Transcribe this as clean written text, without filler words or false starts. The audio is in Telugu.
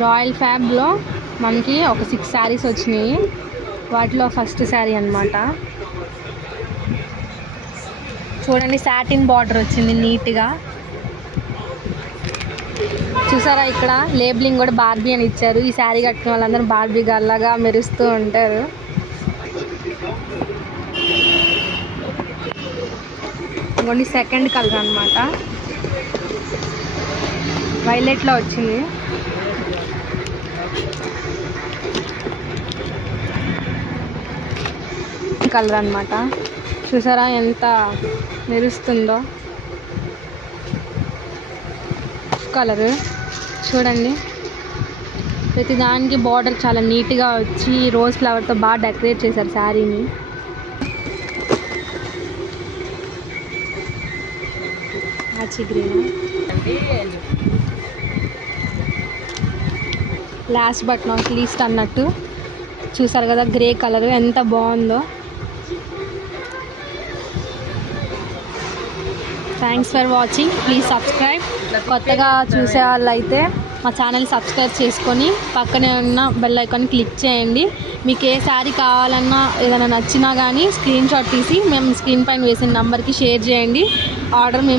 రాయల్ ఫ్యాబ్లో మనకి ఒక 6 శారీస్ వచ్చినాయి. వాటిలో ఫస్ట్ శారీ అన్నమాట. చూడండి, సాటిన్ బార్డర్ వచ్చింది నీట్గా. చూసారా, ఇక్కడ లేబులింగ్ కూడా బార్బీ అని ఇచ్చారు. ఈ శారీ కట్టుకున్న వాళ్ళందరూ బార్బీ గల్లాగా మెరుస్తూ ఉంటారు. ఇంకోండి సెకండ్ కలర్ అన్నమాట. వైలెట్లో వచ్చింది. కలర్ అన్నమాట. చూసారా ఎంత మెరుస్తుందో. కలర్ చూడండి, ప్రతిదానికి బార్డర్ చాలా నీట్గా వచ్చి రోజ్ ఫ్లవర్తో బాగా డెకరేట్ చేశారు శారీని. Green. Last but not least అన్నట్టు చూసారు కదా, గ్రే కలర్ ఎంత బాగుందో. Thanks for watching. Please subscribe. కొత్తగా చూసే వాళ్ళు అయితే మా ఛానల్ సబ్స్క్రైబ్ చేసుకొని పక్కనే ఉన్న బెల్ ఐకాన్ క్లిక్ చేయండి. మీకు ఏ శారీ కావాలన్నా ఏదైనా నచ్చినా కానీ స్క్రీన్ షాట్ తీసి మేము స్క్రీన్ పైన వేసిన నెంబర్కి షేర్ చేయండి. ఆర్డర్ మేము